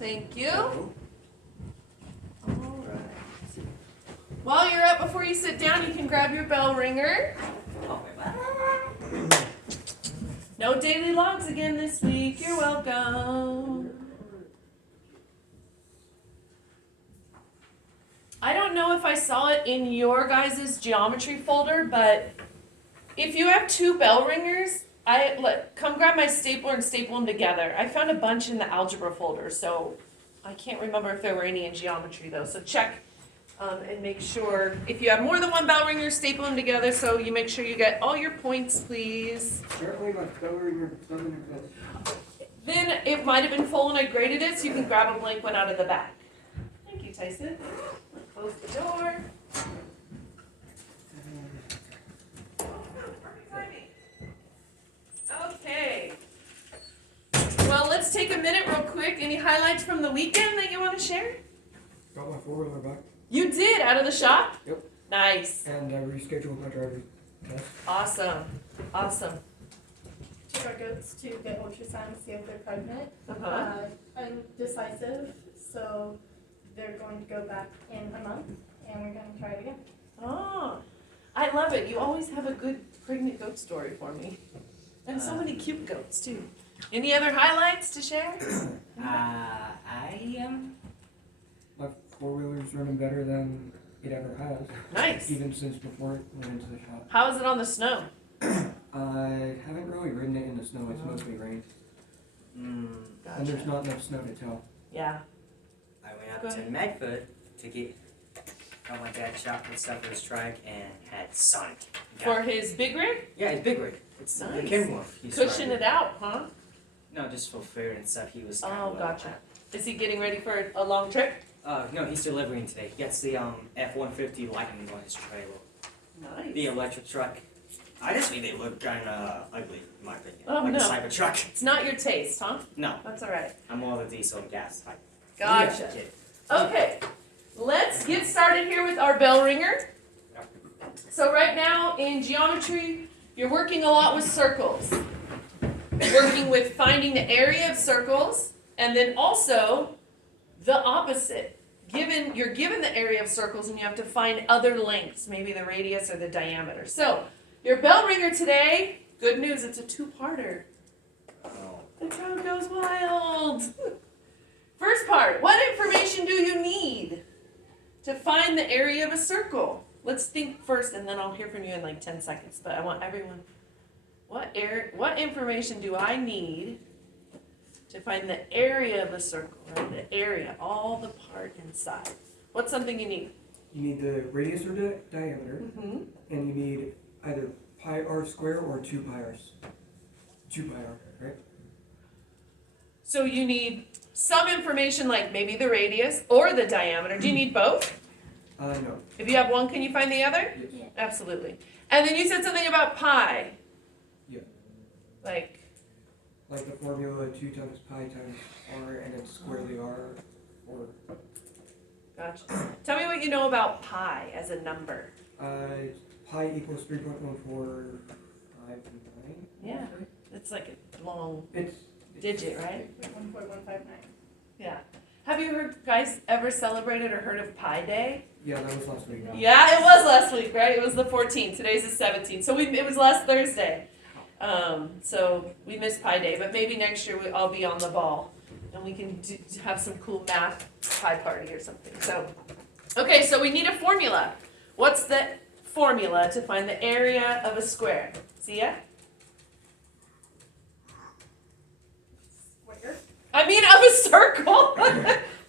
Thank you. All right. While you're up, before you sit down, you can grab your bell ringer. No daily logs again this week. You're welcome. I don't know if I saw it in your guys' geometry folder, but if you have two bell ringers, come grab my stapler and staple them together. I found a bunch in the algebra folder, so I can't remember if there were any in geometry though. So check and make sure, if you have more than one bell ringer, staple them together so you make sure you get all your points, please. Apparently my bell ringer doesn't exist. Then it might have been full and I graded it, so you can grab a blank one out of the back. Thank you, Tyson. Close the door. Okay. Well, let's take a minute real quick. Any highlights from the weekend that you want to share? Got my four-wheeler back. You did, out of the shop? Yep. Nice. And I rescheduled my driver's test. Awesome. Awesome. Took our goats to get ultrasound to see if they're pregnant. Uh-huh. I'm decisive, so they're going to go back in a month, and we're going to try it again. Oh, I love it. You always have a good pregnant goat story for me. And so many cute goats, too. Any other highlights to share? My four-wheeler's running better than it ever has. Nice. Even since before it went into the shop. How is it on the snow? I haven't really ridden it in the snow. It's mostly rain. Gotcha. And there's not enough snow to tell. Yeah. I went up to Medford to get my dad chocolate stuff for his trike and had Sonic. For his big rig? Yeah, it's big rig. It's the Nice. Kenworth. Cushion it out, huh? No, just for food and stuff. He was. Oh, gotcha. Is he getting ready for a long trip? No, he's delivering today. He gets the F-150 Lightning on his trailer. Nice. The electric truck. I just think they look kind of ugly, in my opinion. Oh, like no. a Cybertruck. It's not your taste, huh? No, That's all right. I'm more of the diesel and gas type. Gotcha. Yeah. Okay, let's get started here with our bell ringer. So right now in geometry, you're working a lot with circles. Working with finding the area of circles, and then also the opposite. You're given the area of circles and you have to find other lengths, maybe the radius or the diameter. So your bell ringer today, good news, it's a two-parter. Oh. The crowd goes wild. First part, what information do you need to find the area of a circle? Let's think first and then I'll hear from you in like 10 seconds. But I want everyone, what information do I need to find the area of a circle, right? The area, all the part inside. What's something you need? You need the radius or diameter. Mm-hmm. And you need either pi r squared or 2 pi r's. 2 pi r, right? So you need some information like maybe the radius or the diameter. Do you need both? No. If you have one, can you find the other? Yes. Yeah. Absolutely. And then you said something about pi. Yeah. Like, Like the formula 2 times pi times r and then square the r or gotcha. Tell me what you know about pi as a number. pi equals 3.1459. Yeah. It's like a long It's digit, right? 1.159. Yeah. Have you guys ever celebrated or heard of Pi Day? Yeah, that was last week. Yeah, it was last week, right? It was the 14th. Today's the 17th. So it was last Thursday. So we missed Pi Day, but maybe next year I'll be on the ball and we can have some cool math pie party or something. So, okay, so we need a formula. What's the formula to find the area of a square? See ya? Square. I mean, of a circle.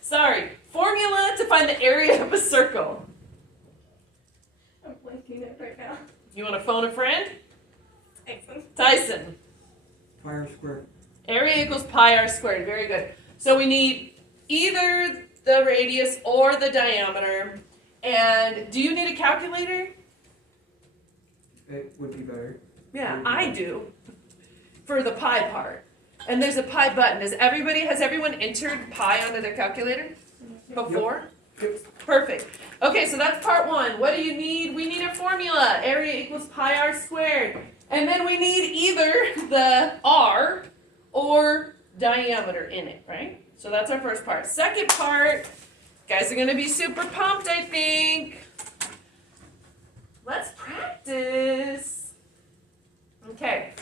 Sorry. Formula to find the area of a circle. I'm blanking it right now. You want to phone a friend? Excellent. Tyson. Pi r squared. Area equals pi r squared. Very good. So we need either the radius or the diameter. And do you need a calculator? It would be better. Yeah, I do. For the pi part. And there's a pi button. Has everyone entered pi onto their calculator before? Yep. Perfect. Okay, so that's part one. What do you need? We need a formula. Area equals pi r squared. And then we need either the r or diameter in it, right? So that's our first part. Second part, guys are gonna be super pumped, I think. Let's practice. Okay,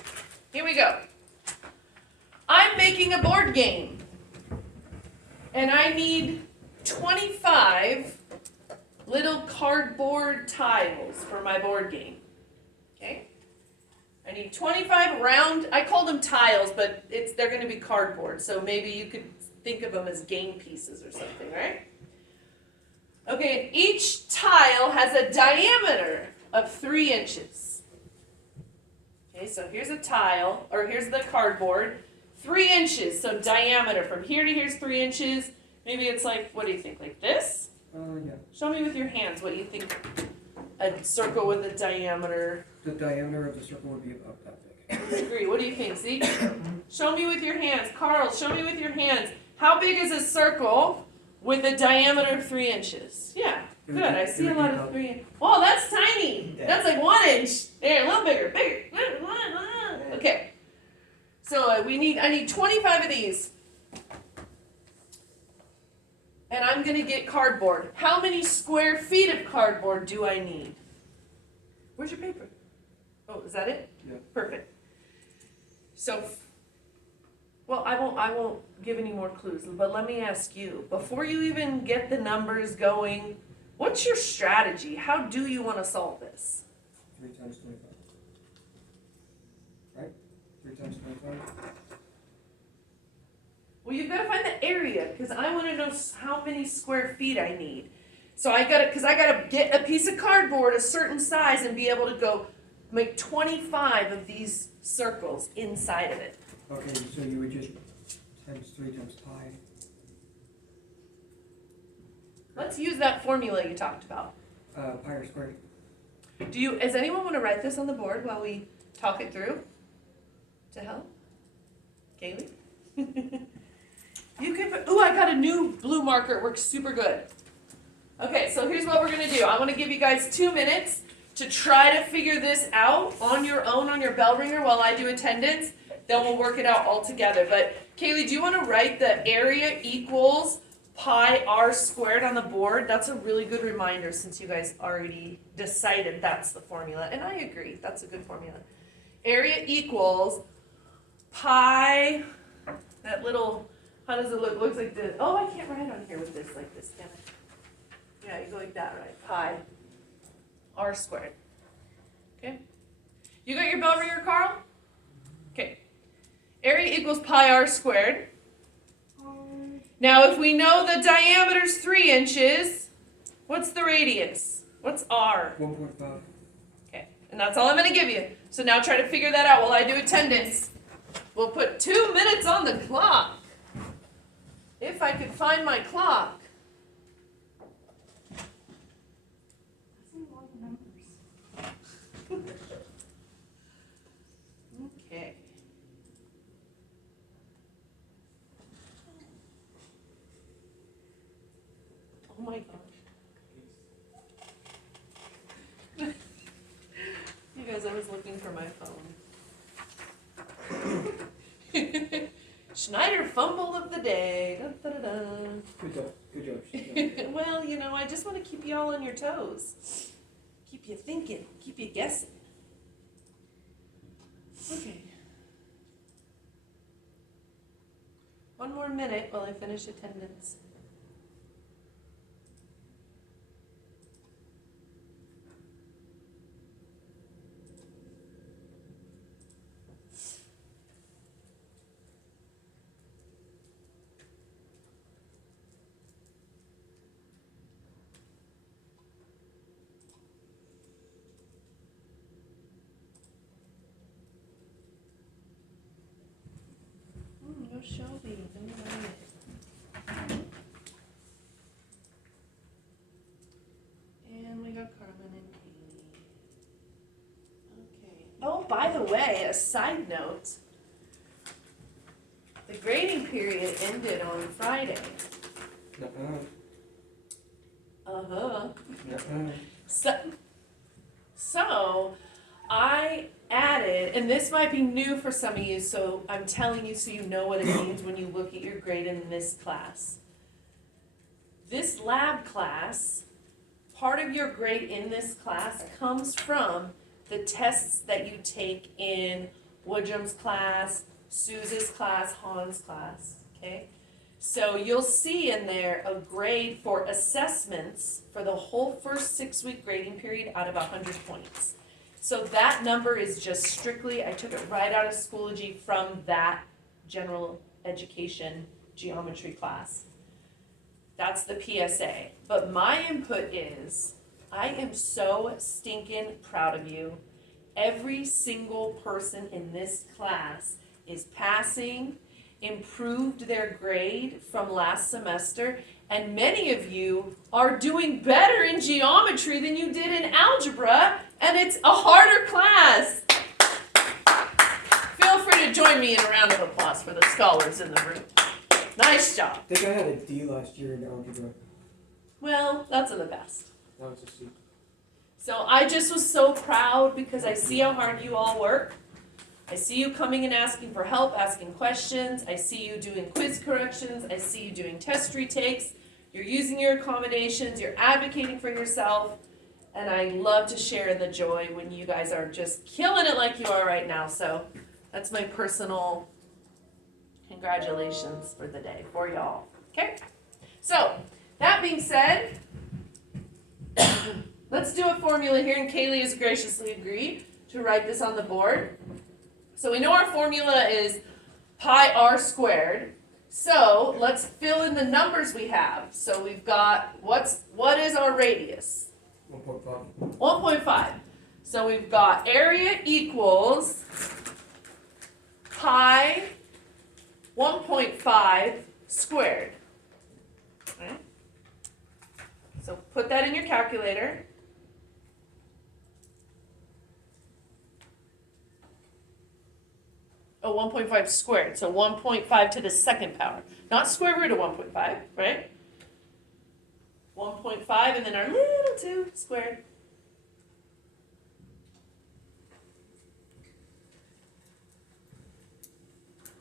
here we go. I'm making a board game. And I need 25 little cardboard tiles for my board game. Okay? I need 25 round, I call them tiles, but they're gonna be cardboard, so maybe you could think of them as game pieces or something, right? Okay, and each tile has a diameter of 3 inches. Okay, so here's a tile, or here's the cardboard, 3 inches, so diameter from here to here's 3 inches. Maybe it's like, what do you think, like this? Yeah. Show me with your hands what you think a circle with a diameter. The diameter of the circle would be about that big. I agree. What do you think, Zeke? Show me with your hands. Carl, show me with your hands. How big is a circle with a diameter of 3 inches? Yeah, good. I see a lot of 3. Oh, that's tiny. That's like 1 inch. There, a little bigger, bigger. Okay. So I need 25 of these. And I'm gonna get cardboard. How many square feet of cardboard do I need? Where's your paper? Oh, is that it? Yeah. Perfect. So, well, I won't give any more clues, but let me ask you, before you even get the numbers going, what's your strategy? How do you want to solve this? 3 times 25. Right? 3 times 25. Well, you've got to find the area, because I want to know how many square feet I need. So I gotta get a piece of cardboard a certain size and be able to go make 25 of these circles inside of it. Okay, so you would just times 3 times pi. Let's use that formula you talked about. Pi r squared. Does anyone want to write this on the board while we talk it through? To help? Kaylee? You can put, ooh, I got a new blue marker. It works super good. Okay, so here's what we're going to do. I want to give you guys 2 minutes to try to figure this out on your own on your bell ringer while I do attendance. Then we'll work it out all together. But Kaylee, do you want to write the area equals pi r squared on the board? That's a really good reminder since you guys already decided that's the formula. And I agree, that's a good formula. Area equals pi, that little, how does it look? Looks like this. Oh, I can't write on here with this like this, can I? Yeah, you go like that, right? Pi r squared. Okay. You got your bell ringer, Carl? Okay. Area equals pi r squared. Now, if we know the diameter's 3 inches, what's the radius? What's r? 1.5. Okay, and that's all I'm going to give you. So now try to figure that out while I do attendance. We'll put 2 minutes on the clock. If I could find my clock. Okay. Oh my gosh. You guys, I was looking for my phone. Schneider fumble of the day. Da, da, da, da. Good job. Good job. Good job. Well, you know, I just want to keep you all on your toes. Keep you thinking. Keep you guessing. Okay. 1 more minute while I finish attendance. No Shelby. No way. And we got Carmen and Katie. Okay. Oh, by the way, a side note. The grading period ended on Friday. Nuh-uh. Uh-huh. Nuh-uh. So I added, and this might be new for some of you, so I'm telling you so you know what it means when you look at your grade in this class. This lab class, part of your grade in this class comes from the tests that you take in Woodrum's class, Suze's class, Han's class, okay? So you'll see in there a grade for assessments for the whole first 6-week grading period out of 100 points. So that number is just strictly, I took it right out of Schoology from that general education geometry class. That's the PSA. But my input is, I am so stinking proud of you. Every single person in this class is passing, improved their grade from last semester, and many of you are doing better in geometry than you did in algebra, and it's a harder class. Feel free to join me in a round of applause for the scholars in the room. Nice job. I think I had a D last year in algebra. Well, that's the best. That was a C. So I just was so proud because I see how hard you all work. I see you coming and asking for help, asking questions. I see you doing quiz corrections. I see you doing test retakes. You're using your accommodations. You're advocating for yourself. And I love to share in the joy when you guys are just killing it like you are right now. So that's my personal congratulations for the day for y'all. Okay? So that being said, let's do a formula here. And Kaylee has graciously agreed to write this on the board. So we know our formula is pi r squared. So let's fill in the numbers we have. So we've got, what is our radius? 1.5. 1.5. So we've got area equals pi 1.5 squared. Okay. So put that in your calculator. Oh, 1.5 squared, so 1.5 to the second power. Not square root of 1.5, right? 1.5 and then our little 2 squared.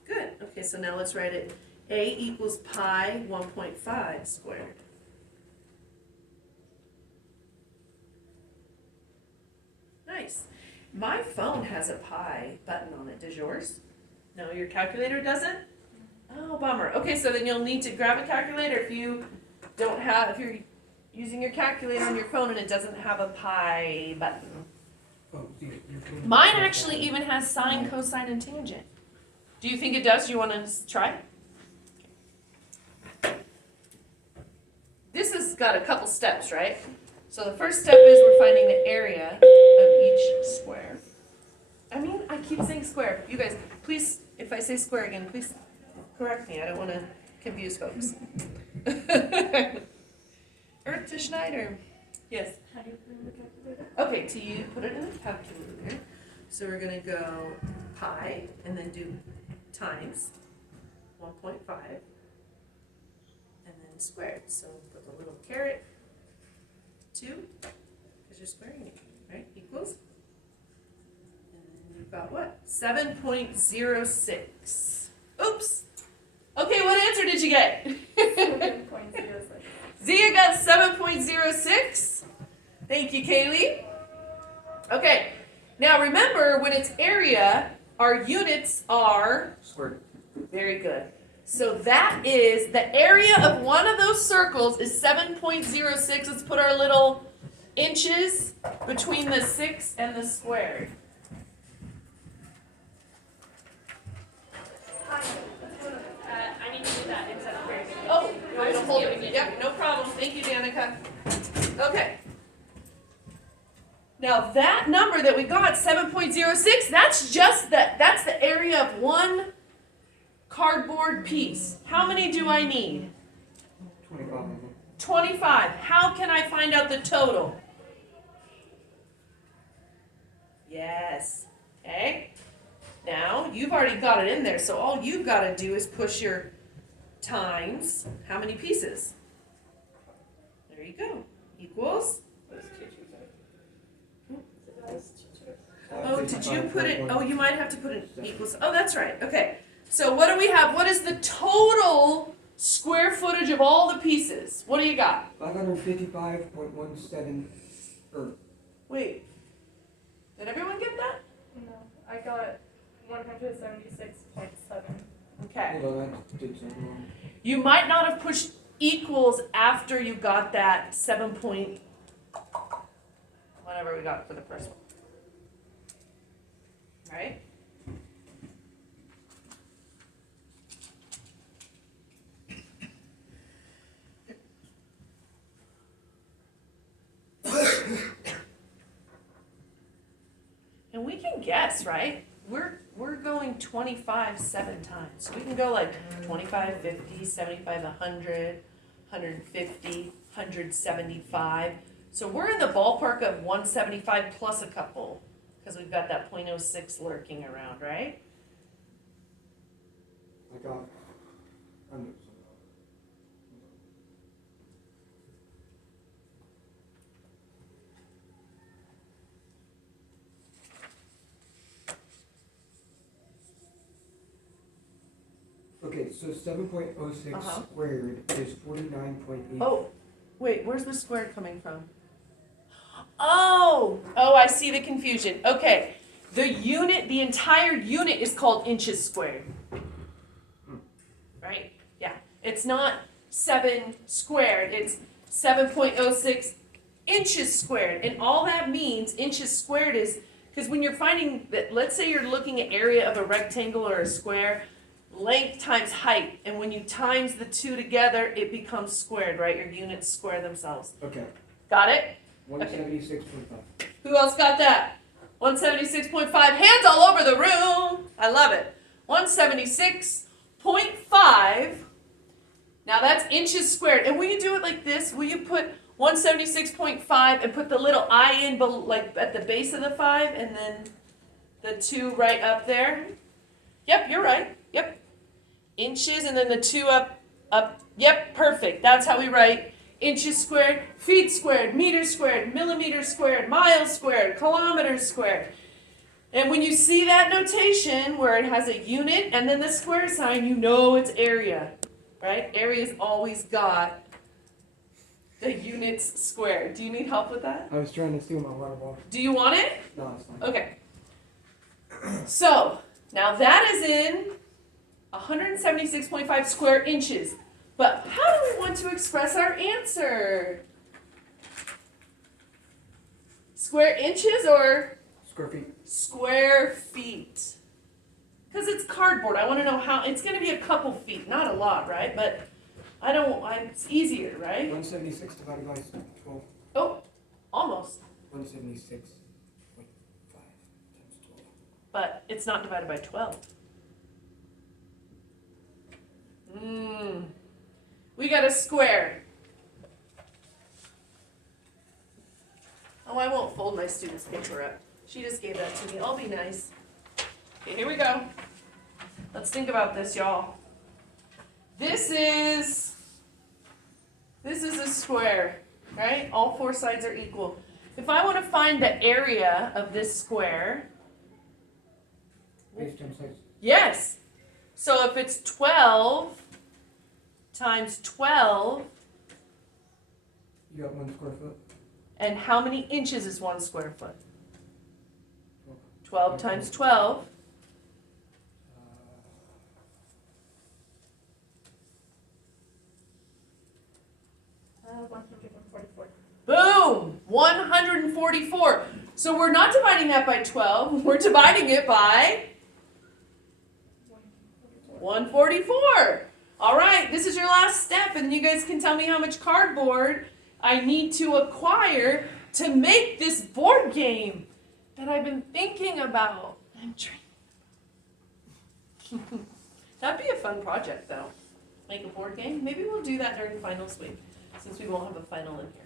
Good, okay, so now let's write it. A equals pi 1.5 squared. Nice. My phone has a pi button on it, does yours? No, your calculator doesn't? Oh, bummer. Okay, so then you'll need to grab a calculator if you don't have, if you're using your calculator on your phone and it doesn't have a pi button. Oh, you're Mine actually even has sine, cosine, and tangent. Do you think it does? Do you want to try? This has got a couple steps, right? So the first step is we're finding the area of each square. I mean, I keep saying square. You guys, please, if I say square again, please correct me. I don't want to confuse folks. Earth to Schneider. Yes. How do you put in the calculator? Okay, to you put it in the calculator. So we're going to go pi and then do times 1.5 and then squared. So put the little caret 2 because you're squaring it, right? Equals. And then you've got what? 7.06. Oops. Okay, what answer did you get? 7.06. Zia got 7.06. Thank you, Kaylee. Okay, now remember when it's area, our units are squared. very good. So that is the area of one of those circles is 7.06. Let's put our little inches between the 6 and the squared. I need to do that instead of here. Oh, you want me to hold it? Yep, no problem. Thank you, Danica. Okay. Now that number that we got, 7.06, that's the area of one cardboard piece. How many do I need? 25. 25. How can I find out the total? Yes. Okay. Now, you've already got it in there, so all you've got to do is push your times how many pieces? There you go. Equals? Oh, did you put it, 75.1. oh, you might have to put an equals, oh, that's right, okay. So what do we have, what is the total square footage of all the pieces? What do you got? 555.17, or, Wait, did everyone get that? No, I got 176.7. Okay. hold on, I did something wrong. You might not have pushed equals after you got that 7 point, whatever we got for the first one. Right? And we can guess, right? We're going 25 7 times. We can go like 25, 50, 75, 100, 150, 175. So we're in the ballpark of 175 plus a couple, because we've got that 0.06 lurking around, right? I got, I'm, okay, so 7.06 Uh-huh. squared is 49.8. Oh, wait, where's the square coming from? Oh, I see the confusion. Okay, the entire unit is called inches squared. Right? Yeah, it's not 7 squared, it's 7.06 inches squared. And all that means, inches squared, is, because when you're finding that, let's say you're looking at area of a rectangle or a square, length times height, and when you times the two together, it becomes squared, right? Your units square themselves. Okay, Got it? 176.5. Who else got that? 176.5. Hands all over the room. I love it. 176.5. Now that's inches squared. And will you do it like this? Will you put 176.5 and put the little I in like at the base of the 5 and then the 2 right up there? Yep, you're right. Yep. Inches and then the 2 up. Yep, perfect. That's how we write inches squared, feet squared, meters squared, millimeters squared, miles squared, kilometers squared. And when you see that notation where it has a unit and then the square sign, you know it's area, right? Area's always got the units squared. Do you need help with that? I was trying to steal my water bottle. Do you want it? No, it's fine. Okay. So, now that is in 176.5 square inches. But how do we want to express our answer? Square inches or Square feet. square feet? Because it's cardboard. I want to know how. It's going to be a couple feet, not a lot, right? But it's easier, right? 176 divided by 12. Oh, almost. 176.5 times 12. But it's not divided by 12. We got a square. Oh, I won't fold my student's paper up. She just gave that to me. I'll be nice. Okay, here we go. Let's think about this, y'all. This is a square, right? All 4 sides are equal. If I want to find the area of this square, Base times height. yes. So if it's 12 times 12, You got 1 square foot. and how many inches is 1 square foot? 12. 12 times 12. 144. Boom! 144. So we're not dividing that by 12. We're dividing it by 144. All right, this is your last step, and you guys can tell me how much cardboard I need to acquire to make this board game that I've been thinking about. That'd be a fun project, though. Make a board game. Maybe we'll do that during finals week, since we won't have a final in here.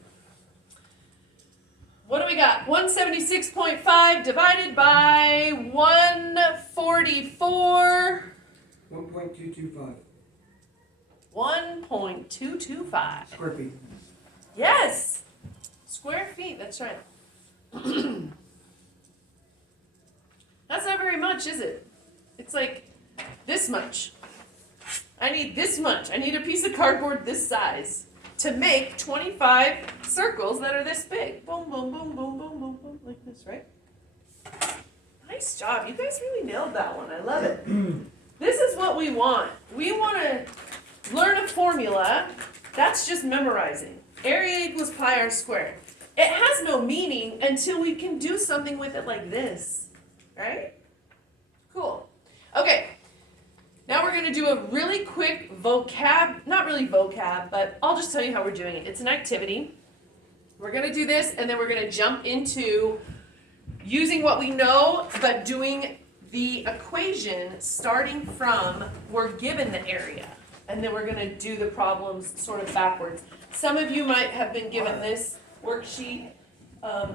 What do we got? 176.5 divided by 144. 1.225. 1.225. Square feet. Yes! Square feet, that's right. That's not very much, is it? It's like this much. I need this much. I need a piece of cardboard this size to make 25 circles that are this big. Boom, boom, boom, boom, boom, boom, boom, like this, right? Nice job. You guys really nailed that one. I love it. This is what we want. We want to learn a formula. That's just memorizing. Area equals pi r squared. It has no meaning until we can do something with it like this, right? Cool. Okay. Now we're going to do a really quick not really vocab, but I'll just tell you how we're doing it. It's an activity. We're going to do this, and then we're going to jump into using what we know, but doing the equation starting from we're given the area. And then we're going to do the problems sort of backwards. Some of you might have been given this worksheet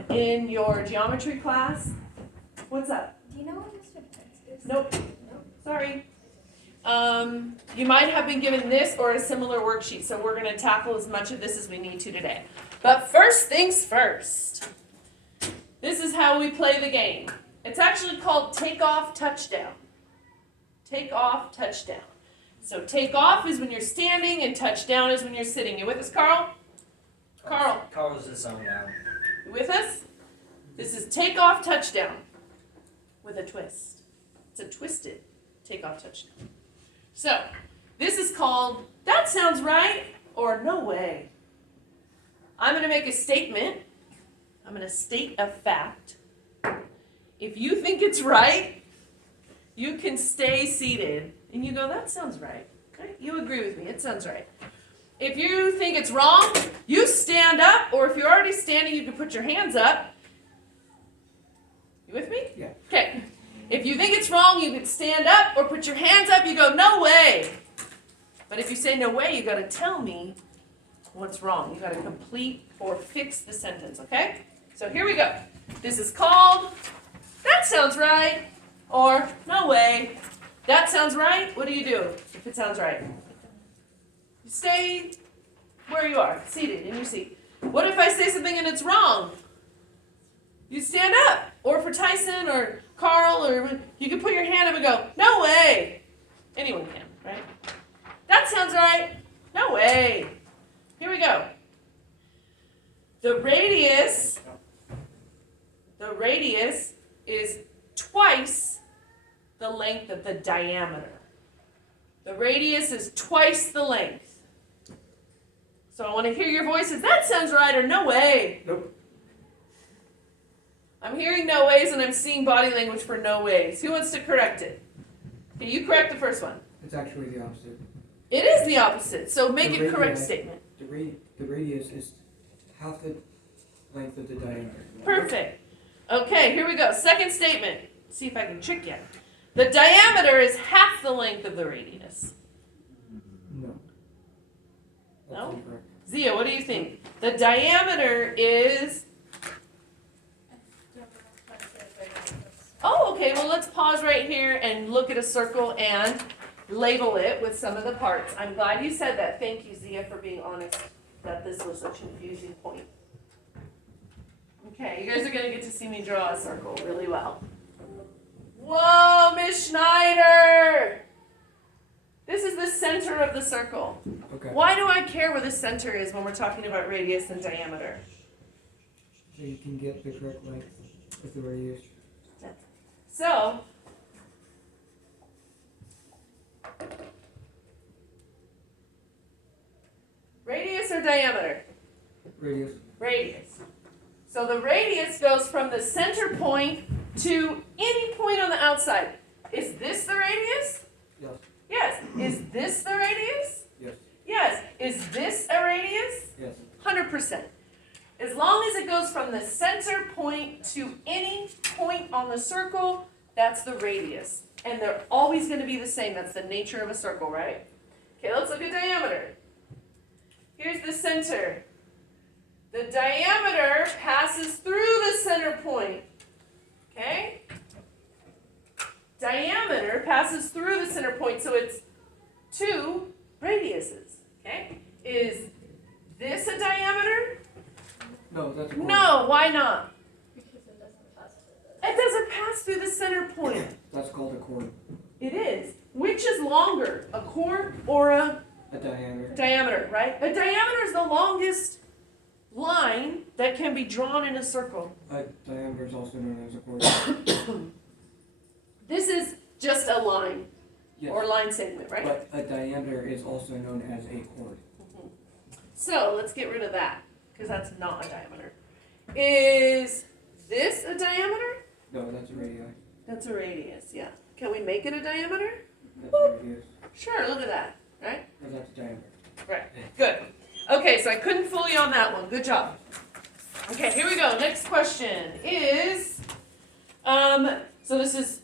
in your geometry class. What's up? Do you know what Mr. Pence is? Nope. Sorry. You might have been given this or a similar worksheet, so we're going to tackle as much of this as we need to today. But first things first. This is how we play the game. It's actually called take-off touchdown. Take-off touchdown. So take-off is when you're standing and touchdown is when you're sitting. You with us, Carl? Carl. Carl's the zone now. You with us? This is take-off touchdown with a twist. It's a twisted take-off touchdown. So, this is called, that sounds right, or no way. I'm going to make a statement. I'm going to state a fact. If you think it's right, you can stay seated. And you go, that sounds right. Okay? You agree with me. It sounds right. If you think it's wrong, you stand up, or if you're already standing, you can put your hands up. You with me? Yeah. Okay. If you think it's wrong, you can stand up or put your hands up. You go, no way. But if you say no way, you got to tell me what's wrong. You got to complete or fix the sentence, okay? So here we go. This is called, that sounds right, or no way. That sounds right. What do you do if it sounds right? You stay where you are, seated in your seat. What if I say something and it's wrong? You stand up. Or for Tyson or Carl, or you can put your hand up and go, no way. Anyone can, right? That sounds right. No way. Here we go. The radius is twice the length of the diameter. The radius is twice the length. So I want to hear your voices. That sounds right, or no way. Nope. I'm hearing no ways and I'm seeing body language for no ways. Who wants to correct it? Okay, you correct the first one. It's actually the opposite. It is the opposite, so make The a correct radii- statement. The radius is half the length of the diameter. Perfect. Okay, here we go. Second statement. See if I can trick you. The diameter is half the length of the radius. No. That's No? incorrect. Zia, what do you think? The diameter is... Oh, okay, well let's pause right here and look at a circle and label it with some of the parts. I'm glad you said that. Thank you, Zia, for being honest that this was a confusing point. Okay, you guys are going to get to see me draw a circle really well. Whoa, Miss Schneider! This is the center of the circle. Okay. Why do I care where the center is when we're talking about radius and diameter? So you can get the correct length with the radius. So, radius or diameter? Radius. Radius. So the radius goes from the center point to any point on the outside. Is this the radius? Yes. Yes. Is this the radius? Yes. Yes. Is this a radius? Yes. 100%. As long as it goes from the center point to any point on the circle, that's the radius. And they're always going to be the same. That's the nature of a circle, right? Okay, let's look at diameter. Here's the center. The diameter passes through the center point. Okay? Diameter passes through the center point, so it's two radiuses. Okay? Is this a diameter? No, that's a quarter. No, why not? Because it doesn't pass through It doesn't pass through the center point? That's called a chord. It is. Which is longer, a chord or a A diameter. diameter, right? A diameter is the longest line that can be drawn in a circle. A diameter is also known as a chord. This is just a line Yes. or line segment, right? But a diameter is also known as a chord. So let's get rid of that because that's not a diameter. Is this a diameter? No, that's a radii. That's a radius, yeah. Can we make it a diameter? That's a radius. Sure, look at that, right? No, that's a diameter. Right, good. Okay, so I couldn't fool you on that one. Good job. Okay, here we go. Next question is, so this is,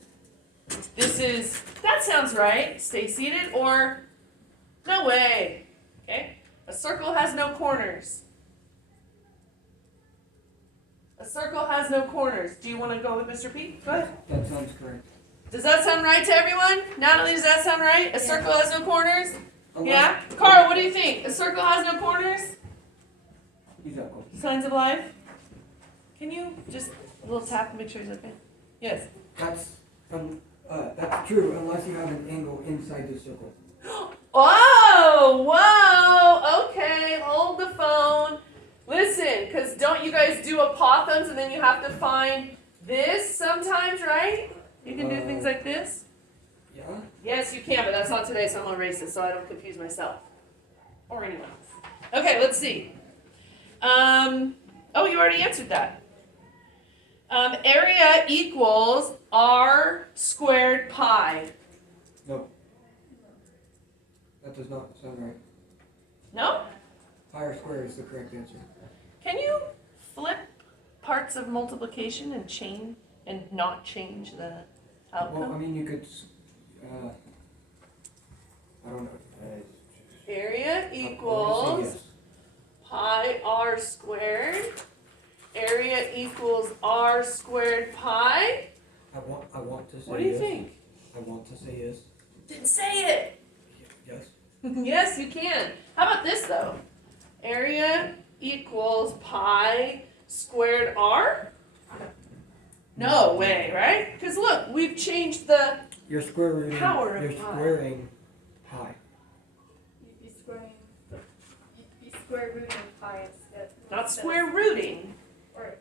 that sounds right. Stay seated or no way. Okay, a circle has no corners. A circle has no corners. Do you want to go with Mr. P? Go ahead. That sounds correct. Does that sound right to everyone? Natalie, does that sound right? A circle has no corners? Unless- Yeah? Carl, what do you think? A circle has no corners? Exactly. Signs of life? Can you just a little tap and make sure he's okay? Yes. That's true unless you have an angle inside the circle. Oh, whoa, okay, hold the phone. Listen, because don't you guys do apophthegms and then you have to find this sometimes, right? You can do things like this? Yeah? Yes, you can, but that's not today, so I'm gonna erase it so I don't confuse myself. Or anyone else. Okay, let's see. Oh, you already answered that. Area equals r squared pi. No. That does not sound right. No? Pi r squared is the correct answer. Can you flip parts of multiplication and change and not change the outcome? Well, I mean, you could, I don't know. Area I wanna equals say pi r squared. Area equals r squared pi. yes. I want to say What do you yes. think? I want to say yes. Then say it. Yes. Yes, you can. How about this though? Area equals pi squared r? No way, right? Because look, we've changed the You're square rooting. Power of You're pi. squaring pi. You'd be square rooting pi instead. not square rooting. Or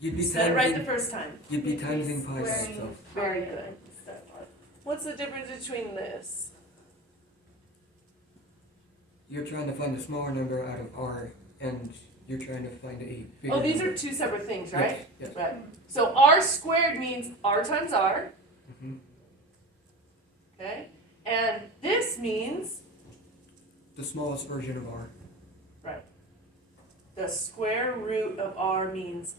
You'd be Said it right the timesing. first time. You'd be you'd be timesing pi squaring itself. Very pi good. instead of- What's the difference between this? You're trying to find a smaller number out of r, and you're trying to find a bigger. Oh, these number. are two separate things, right? Yes. Yes. Right. So r squared means r times r, hmm okay? And this means The smallest version of r. the square root of r means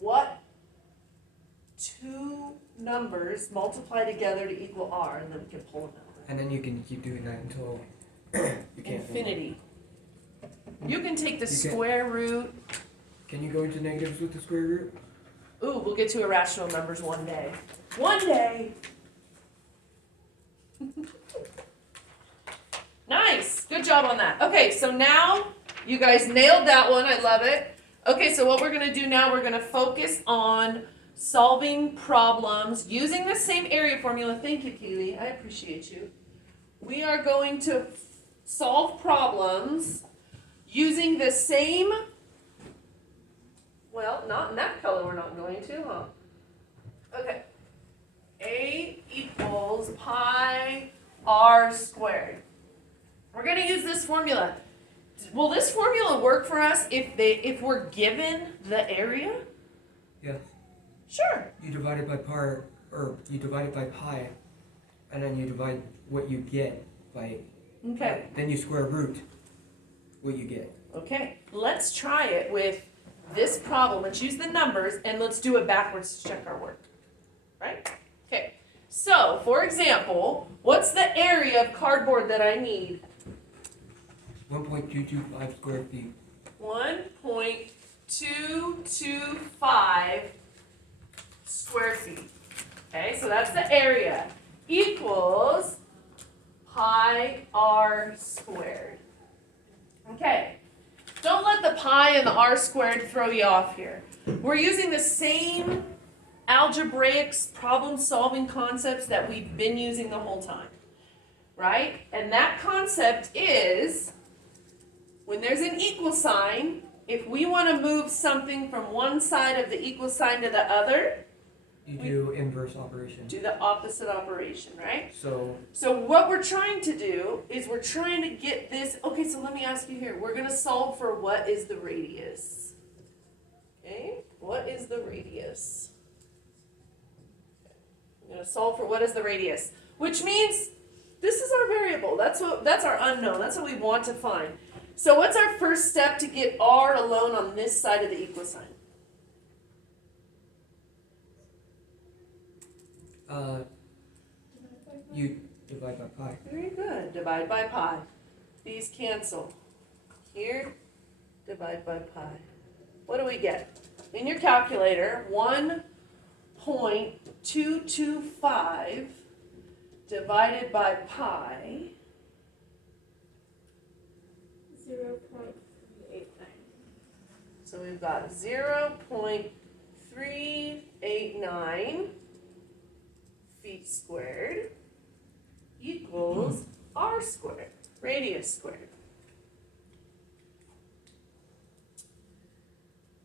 what two numbers multiply together to equal r, and then we can pull them out. And then you can keep doing that until you can't. Infinity. You can take the You can- square root. Can you go into negatives with the square root? Ooh, we'll get to irrational numbers one day. One day. Nice. Good job on that. Okay, so now you guys nailed that one. I love it. Okay, so what we're going to do now, we're going to focus on solving problems using the same area formula. Thank you, Keely. I appreciate you. We are going to solve problems using the same, well, not in that color we're not going to, huh? Okay. A equals pi r squared. We're going to use this formula. Will this formula work for us if we're given the area? Yes. Sure. You divide it by pi, or you divide it by pi, and then you divide what you get by. Okay. Then you square root what you get. Okay. Let's try it with this problem. Let's use the numbers and let's do it backwards to check our work. Right? Okay. So, for example, what's the area of cardboard that I need? 1.225 square feet. 1.225 square feet. Okay, so that's the area. Equals pi r squared. Okay, don't let the pi and the r squared throw you off here. We're using the same algebraic problem-solving concepts that we've been using the whole time, right? And that concept is, when there's an equal sign, if we want to move something from one side of the equal sign to the other, You do inverse operation. do the opposite operation, right? So So what we're trying to do is we're trying to get this, okay, so let me ask you here. We're going to solve for what is the radius. Okay, what is the radius? We're going to solve for what is the radius, which means this is our variable. That's our unknown. That's what we want to find. So what's our first step to get r alone on this side of the equal sign? you divide by pi. Very good. Divide by pi. These cancel. Here, divide by pi. What do we get? In your calculator, 1.225 divided by pi. 0.389. So we've got 0.389 feet squared equals r squared, radius squared.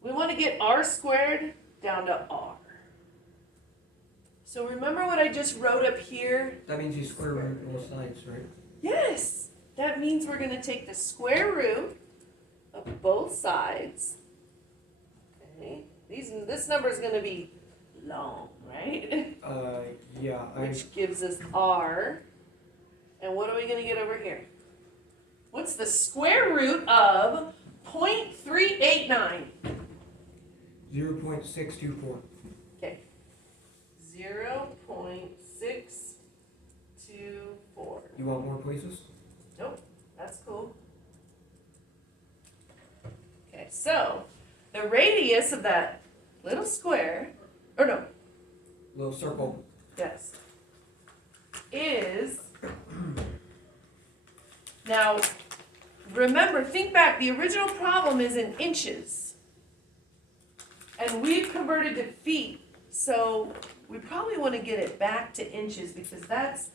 We want to get r squared down to r. So remember what I just wrote up here? That means you square root both sides, right? Yes, that means we're going to take the square root of both sides. Okay, this number is going to be long, right? Yeah, Which gives us r. And what are we going to get over here? What's the square root of 0.389? 0.624. Okay, 0.624. You want more places? Nope, that's cool. Okay, so the radius of that little square, or no, Little circle. yes, is, now remember, think back, the original problem is in inches. And we've converted to feet, so we probably want to get it back to inches because that's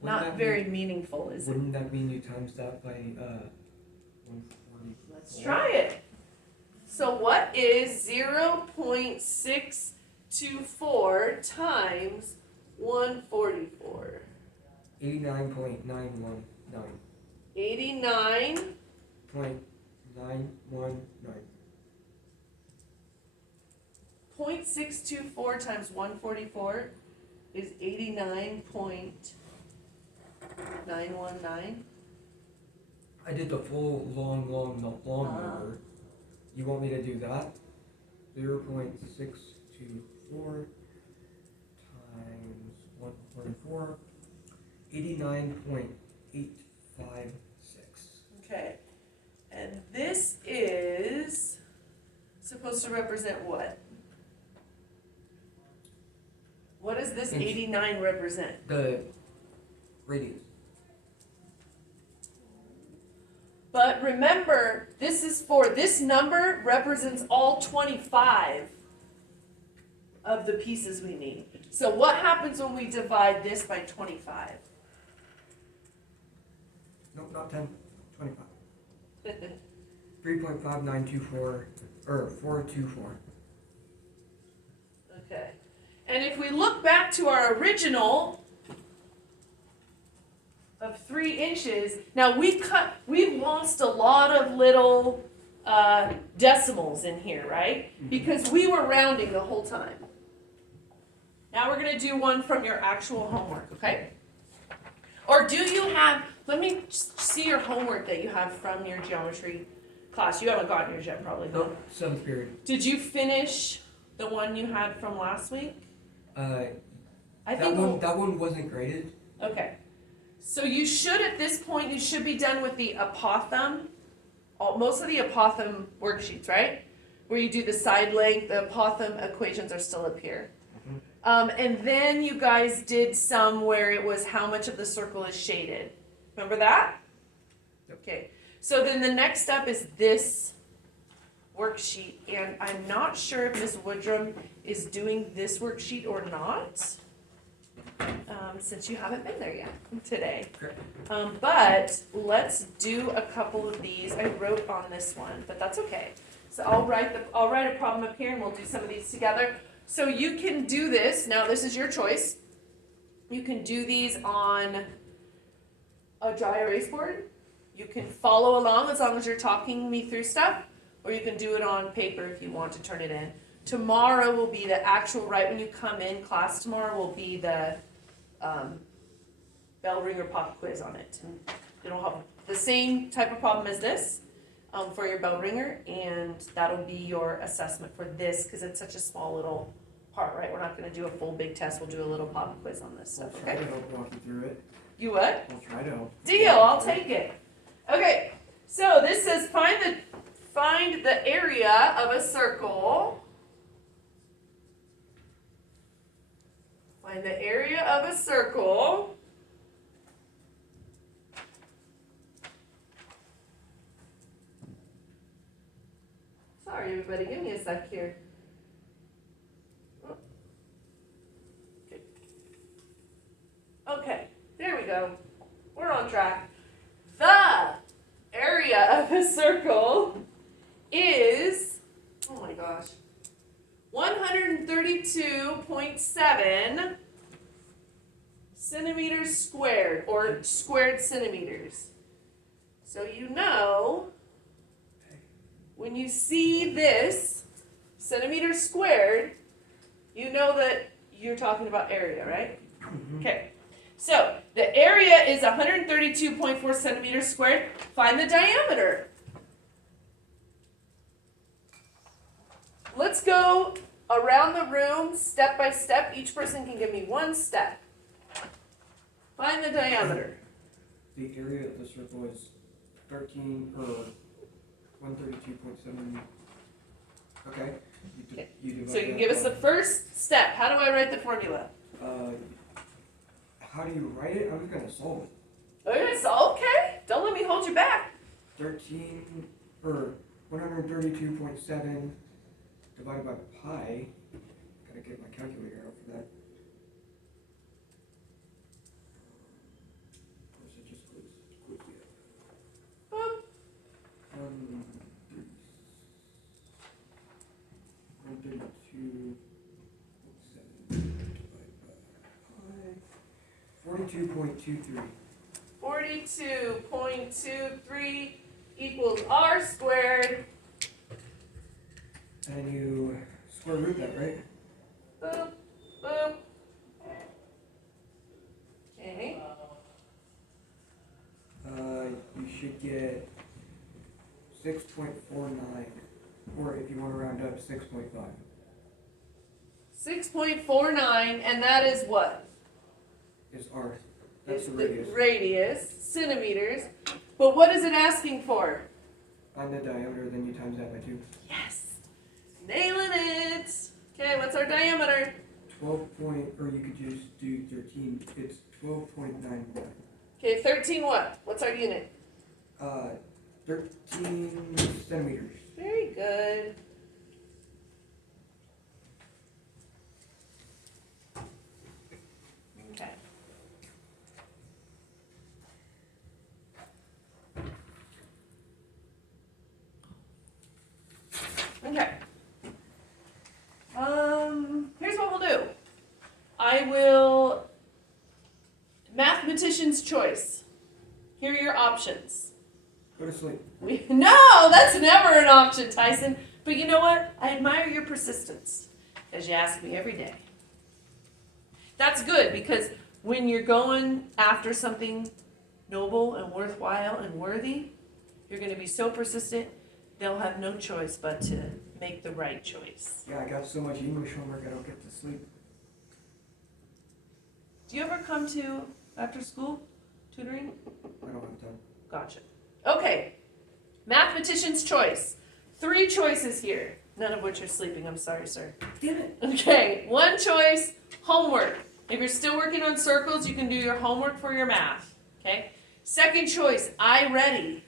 Wouldn't not that very meaningful, is it? Wouldn't that mean you times that by 140? Let's try it. So what is 0.624 times 144? 89.919. 89. 0.919. 0.624 times 144 is 89.919. I did the full long number. You want me to do that? 0.624 times 144, 89.856. Okay. And this is supposed to represent what? What does this Inch. 89 represent? The radius. But remember, this number represents all 25 of the pieces we need. So what happens when we divide this by 25? Nope, not 10, 25. 3.5924, or 424. Okay. And if we look back to our original of 3 inches, now we've lost a lot of little decimals in here, right? Because we were rounding the whole time. Now we're going to do one from your actual homework, okay? Or do you have, let me see your homework that you have from your geometry class. You haven't gotten yours yet, probably. Huh? Nope, 7th period. Did you finish the one you had from last week? I think That one wasn't graded. Okay. So you should, at this point, you should be done with the apothegm. Most of the apothegm worksheets, right? Where you do the side length, the apothegm equations are still up here. And then you guys did some where it was how much of the circle is shaded. Remember that? Yep. Okay. So then the next step is this worksheet, and I'm not sure if Ms. Woodrum is doing this worksheet or not, since you haven't been there yet today. Correct. But let's do a couple of these. I wrote on this one, but that's okay. So I'll write a problem up here, and we'll do some of these together. So you can do this. Now this is your choice. You can do these on a dry erase board. You can follow along as long as you're talking me through stuff, or you can do it on paper if you want to turn it in. Tomorrow will be the actual, right when you come in, class tomorrow will be the bell ringer pop quiz on it. And it'll have the same type of problem as this for your bell ringer, and that'll be your assessment for this because it's such a small little part, right? We're not going to do a full big test. We'll do a little pop quiz on this I'll stuff. try Okay? to help walk you through it. You what? I'll try to help. Deal. I'll take it. Okay. So this says find the area of a circle. Find the area of a circle. Sorry, everybody. Give me a sec here. Okay, there we go. We're on track. The area of a circle is, oh my gosh, 132.7 centimeters squared, or squared centimeters. So you know, when you see this, centimeters squared, you know that you're talking about area, right? Okay. So the area is 132.4 centimeters squared. Find the diameter. Let's go around the room step by step. Each person can give me one step. Find the diameter. The area of the circle is 132.7. Okay. You divide So you can that give us the by- first step. How do I write the formula? How do you write it? I'm just gonna solve it. It's okay. Don't let me hold you back. 132.7 divided by pi. Gotta get my calculator out for that. Or is it just quiz? Quiz, yeah. Boom. 132.7 divided by pi. 42.23. 42.23 equals r squared. And you square root that, right? Boop, boop. Okay. You should get 6.49, or if you want to round up, 6.5. 6.49, and that is what? Is R. That's It's the radius. radius, centimeters. But what is it asking for? Find the diameter, then you times that by 2. Yes. Nailing it. Okay, what's our diameter? 12 point, or you could just do 13. It's 12.91. Okay, 13 what? What's our unit? 13 centimeters. Very good. Okay. Okay. Here's what we'll do. I will, mathematician's choice. Here are your options. Go to sleep. No, that's never an option, Tyson. But you know what? I admire your persistence, as you ask me every day. That's good, because when you're going after something noble and worthwhile and worthy, you're going to be so persistent, they'll have no choice but to make the right choice. Yeah, I got so much English homework I don't get to sleep. Do you ever come to after school tutoring? I don't have time. Gotcha. Okay. Mathematician's choice. 3 choices here. None of which are sleeping. I'm sorry, sir. Damn it. Okay. 1 choice, homework. If you're still working on circles, you can do your homework for your math. Okay. 2nd choice, iReady.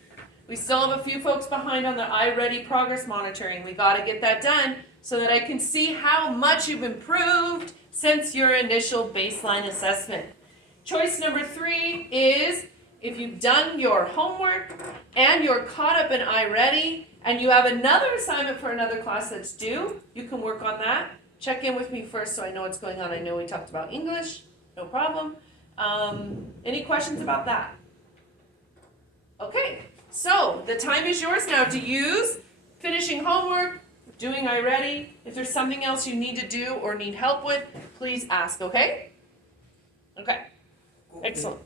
We still have a few folks behind on the iReady progress monitoring. We gotta get that done so that I can see how much you've improved since your initial baseline assessment. Choice number 3 is if you've done your homework and you're caught up in iReady and you have another assignment for another class that's due, you can work on that. Check in with me first so I know what's going on. I know we talked about English, no problem. Any questions about that? Okay, so the time is yours now to use finishing homework, doing iReady. If there's something else you need to do or need help with, please ask, okay? Okay, excellent.